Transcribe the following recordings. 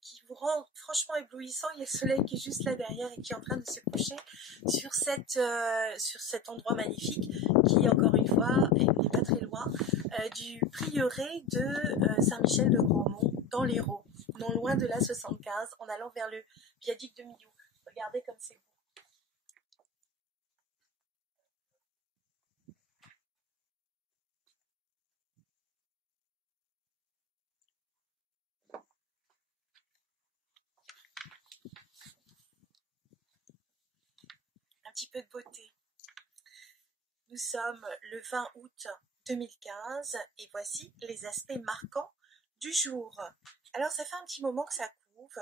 Qui vous rend franchement éblouissant. Il y a le soleil qui est juste là derrière et qui est en train de se coucher sur cet endroit magnifique qui, encore une fois, n'est pas très loin du prieuré de Saint-Michel de Grandmont dans l'Hérault, non loin de la 75, en allant vers le viaduc de Millau. Regardez comme c'est beau. Un petit peu de beauté. Nous sommes le 20 août 2015 et voici les aspects marquants du jour. Alors ça fait un petit moment que ça couve,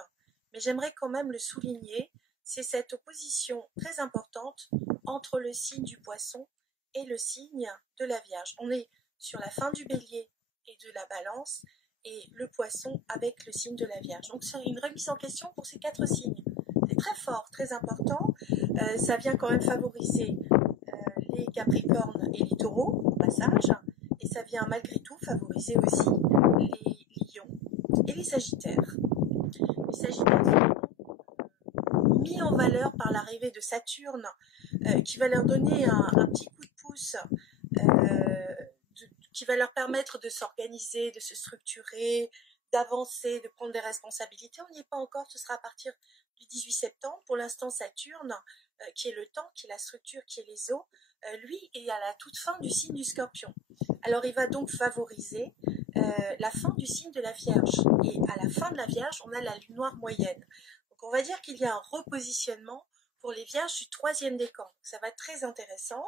mais j'aimerais quand même le souligner, c'est cette opposition très importante entre le signe du Poisson et le signe de la Vierge. On est sur la fin du Bélier et de la Balance et le Poisson avec le signe de la Vierge. Donc c'est une remise en question pour ces 4 signes. C'est très fort, très important. Ça vient quand même favoriser les Capricornes et les Taureaux au passage, et ça vient malgré tout favoriser aussi les Lions et les Sagittaires. Les Sagittaires sont mis en valeur par l'arrivée de Saturne qui va leur donner un petit coup de pouce, qui va leur permettre de s'organiser, de se structurer, d'avancer, de prendre des responsabilités. On n'y est pas encore, ce sera à partir du 18 septembre. Pour l'instant, Saturne, qui est le temps, qui est la structure, qui est les eaux, lui est à la toute fin du signe du Scorpion. Alors il va donc favoriser la fin du signe de la Vierge. Et à la fin de la Vierge, on a la lune noire moyenne. Donc on va dire qu'il y a un repositionnement pour les Vierges du 3e décan. Ça va être très intéressant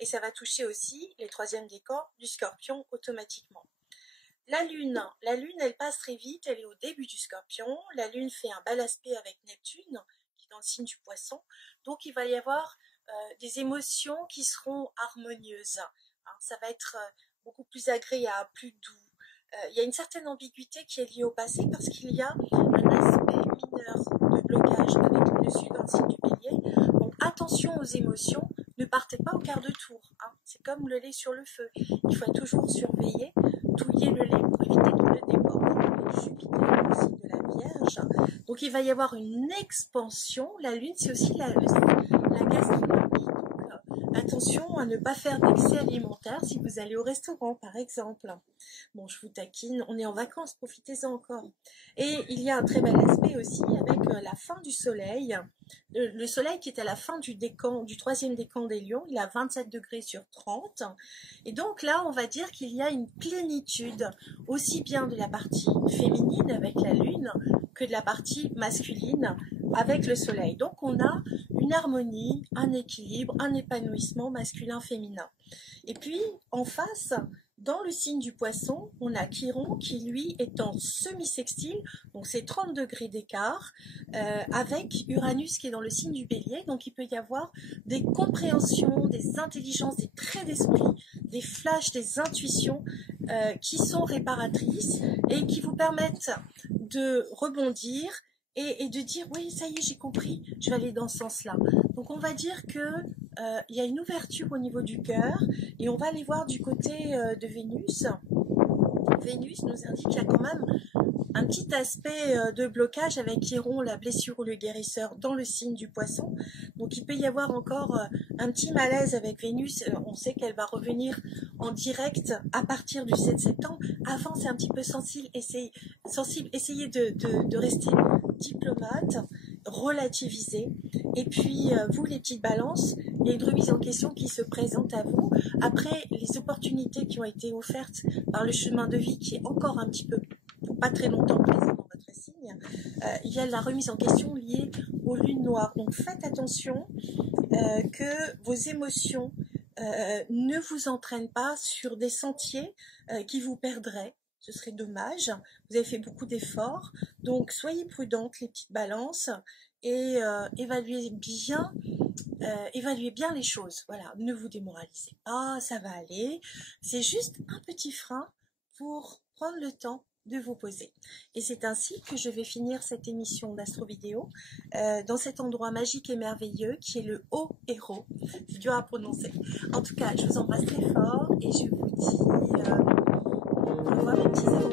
et ça va toucher aussi les 3e décans du Scorpion automatiquement. La Lune, elle passe très vite, elle est au début du Scorpion. La Lune fait un bel aspect avec Neptune, qui est dans le signe du Poisson. Donc il va y avoir des émotions qui seront harmonieuses. Hein, ça va être beaucoup plus agréable, plus doux. Il y a une certaine ambiguïté qui est liée au passé parce qu'il y a un aspect mineur de blocage avec le dessus dans le signe du Bélier. Donc attention aux émotions, ne partez pas au quart de tour. Hein. C'est comme le lait sur le feu. Il faut toujours surveiller, touiller le lait pour éviter de le déborder. Jupiter dans le signe de la Vierge. Donc il va y avoir une expansion. La Lune, c'est aussi la gastronomie. Donc attention à ne pas faire d'excès alimentaire si vous allez au restaurant, par exemple. Bon, je vous taquine, on est en vacances, profitez-en encore. Et il y a un très bel aspect aussi avec la fin du soleil. Le soleil qui est à la fin du décan, du 3e décan des Lions, il a 27 degrés sur 30. Et donc là, on va dire qu'il y a une plénitude aussi bien de la partie féminine avec la Lune que de la partie masculine avec le soleil. Donc on a une harmonie, un équilibre, un épanouissement masculin-féminin. Et puis en face, dans le signe du Poisson, on a Chiron qui lui est en semi-sextile, donc c'est 30 degrés d'écart, avec Uranus qui est dans le signe du Bélier. Donc il peut y avoir des compréhensions, des intelligences, des traits d'esprit, des flashs, des intuitions qui sont réparatrices et qui vous permettent de rebondir et de dire oui, ça y est, j'ai compris, je vais aller dans ce sens-là. Donc on va dire que il y a une ouverture au niveau du cœur et on va aller voir du côté de Vénus. Vénus nous indique qu'il y a quand même un petit aspect de blocage avec Chiron, la blessure ou le guérisseur dans le signe du Poisson. Donc il peut y avoir encore un petit malaise avec Vénus. On sait qu'elle va revenir en direct à partir du 7 septembre. Avant, c'est un petit peu sensible. Essayez de rester diplomate, relativiser. Et puis, vous, les petites balances, il y a une remise en question qui se présente à vous. Après, les opportunités qui ont été offertes par le chemin de vie qui est encore un petit peu, pas très longtemps présent dans votre signe, il y a la remise en question liée aux lunes noires. Donc, faites attention que vos émotions ne vous entraînent pas sur des sentiers qui vous perdraient. Ce serait dommage. Vous avez fait beaucoup d'efforts. Donc, soyez prudentes, les petites balances, et évaluez bien évaluez bien les choses. Voilà, ne vous démoralisez pas, ça va aller. C'est juste un petit frein pour prendre le temps de vous poser. Et c'est ainsi que je vais finir cette émission d'Astro-Vidéo dans cet endroit magique et merveilleux qui est le Haut-Hérault. C'est dur à prononcer. En tout cas, je vous embrasse très fort et je vous dis au revoir mes petits amis.